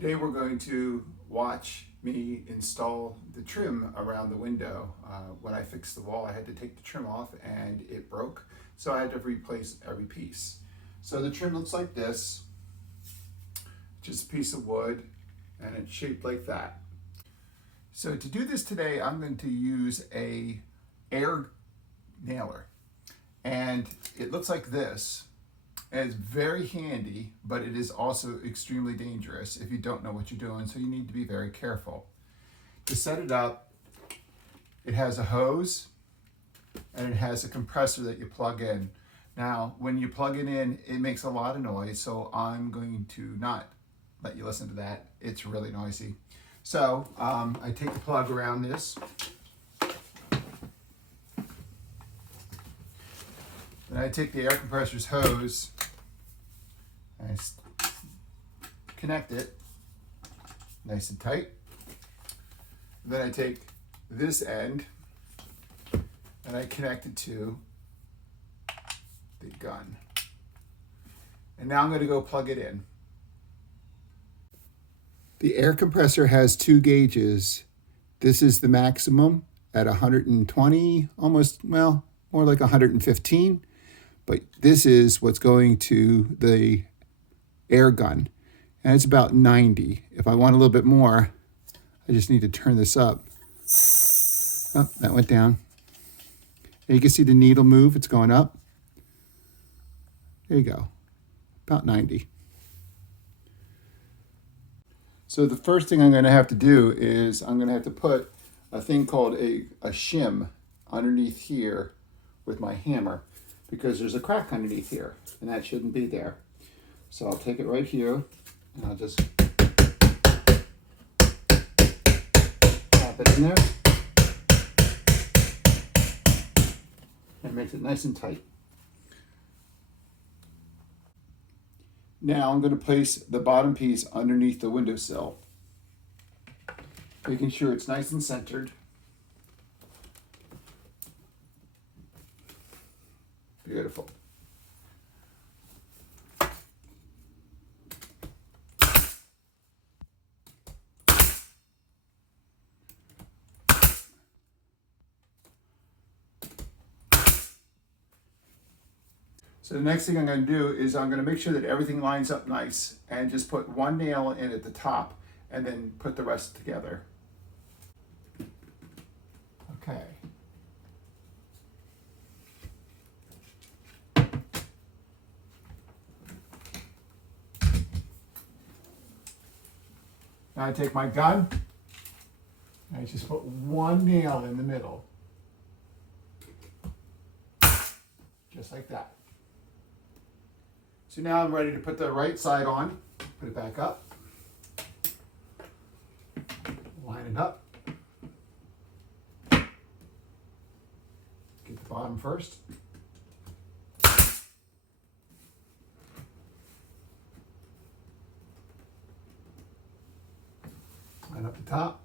Today we're going to watch me install the trim around the window. When I fixed the wall, I had to take the trim off and it broke, so I had to replace every piece. So the trim looks like this, just a piece of wood, and it's shaped like that. So to do this today, I'm going to use a air nailer, and it looks like this. And it's very handy, but it is also extremely dangerous if you don't know what you're doing, so you need to be very careful. To set it up, it has a hose and it has a compressor that you plug in. Now, when you plug it in, it makes a lot of noise, so I'm going to not let you listen to that. It's really noisy. So I take the plug around this. Then I take the air compressor's hose, I connect it nice and tight. Then I take this end and I connect it to the gun. And now I'm going to go plug it in. The air compressor has two gauges. This is the maximum at 120, almost, well, more like 115. But this is what's going to the air gun, and it's about 90. If I want a little bit more, I just need to turn this up. Oh, that went down. And you can see the needle move, it's going up. There you go, about 90. So the first thing I'm going to have to do is I'm going to have to put a thing called a shim underneath here with my hammer, because there's a crack underneath here, and that shouldn't be there. So I'll take it right here, and I'll just tap it in there. And makes it nice and tight. Now I'm going to place the bottom piece underneath the windowsill, making sure it's nice and centered. Beautiful. So the next thing I'm going to do is I'm going to make sure that everything lines up nice and just put one nail in at the top and then put the rest together. Okay. Now I take my gun and I just put one nail in the middle. Just like that. So now I'm ready to put the right side on. Put it back up. Line it up. Get the bottom first. Line up the top.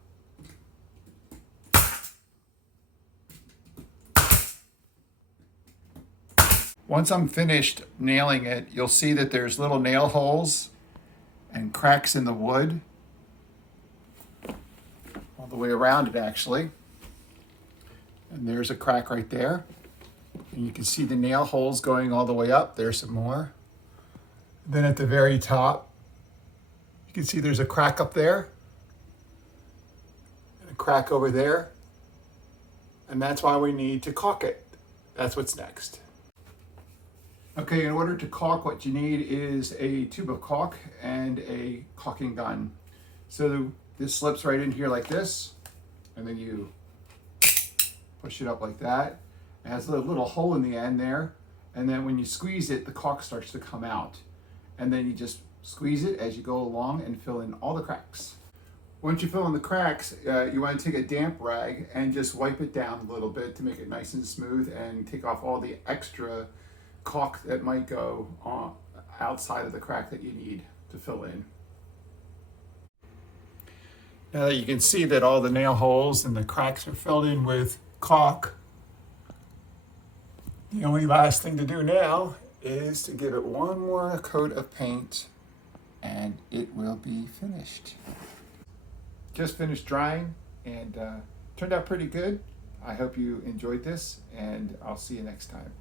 Once I'm finished nailing it, you'll see that there's little nail holes and cracks in the wood. All the way around it, actually. And there's a crack right there. And you can see the nail holes going all the way up. There's some more. Then at the very top, you can see there's a crack up there. And a crack over there. And that's why we need to caulk it. That's what's next. Okay, in order to caulk, what you need is a tube of caulk and a caulking gun. So this slips right in here like this, and then you push it up like that. It has a little hole in the end there, and then when you squeeze it, the caulk starts to come out. And then you just squeeze it as you go along and fill in all the cracks. Once you fill in the cracks, you want to take a damp rag and just wipe it down a little bit to make it nice and smooth and take off all the extra caulk that might go on outside of the crack that you need to fill in. Now that you can see that all the nail holes and the cracks are filled in with caulk, the only last thing to do now is to give it one more coat of paint and it will be finished. Just finished drying and turned out pretty good. I hope you enjoyed this, and I'll see you next time.